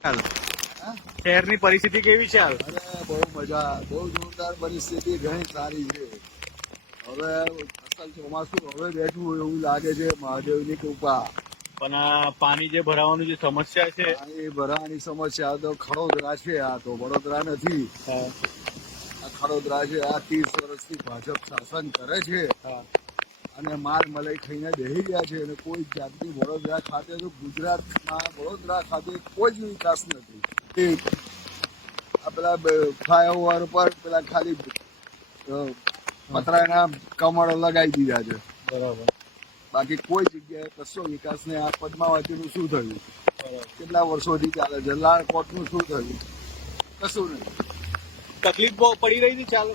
શહેરની પરિસ્થિતિ કેવી છે હાલ? અરે બહુ મજા બહુ જોરદાર પરિસ્થિતિ ઘણી સારી છે. હવે અસલ ચોમાસું હવે બેઠું એવું લાગે છે મહાદેવની કૃપા. પણ આ પાણી જે ભરાવાની જે સમસ્યા છે એ ભરાવાની સમસ્યા તો ખડોદરા છે આ તો વડોદરા નથી. આ ખડોદરા છે આ ત્રીસ વર્ષથી ભાજપ શાસન કરે છે. હા. અને માલ મલાઈ ખાઈને બેસી ગયા છે અને કોઈ જાતની વડોદરા ખાતે તો ગુજરાતમાં વડોદરા ખાતે કોઈ જ વિકાસ નથી. એ આ પેલા ફ્લાયઓવર પર પેલા ખાલી પતરાના કમળો લગાવી દીધા છે. બરાબર. બાકી કોઈ જગ્યાએ કશો વિકાસ નહીં આ પદ્માવતીનું શું થયું? કેટલા વર્ષોથી ચાલે છે? લાળકોટનું શું થયું? કશું નહીં તકલીફ બહુ પડી રહી હતી ચાલો.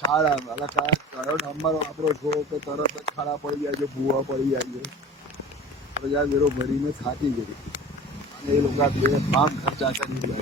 ખાડા અલા કયો નંબર વાપરો છો કે તરત જ ખાડા પડી જાય છે, ભૂવા પડી જાય છે. પ્રજા વેરો ભરીને થાકી ગઈ અને એ લોકો બે ફાર્મ ખર્ચા કરી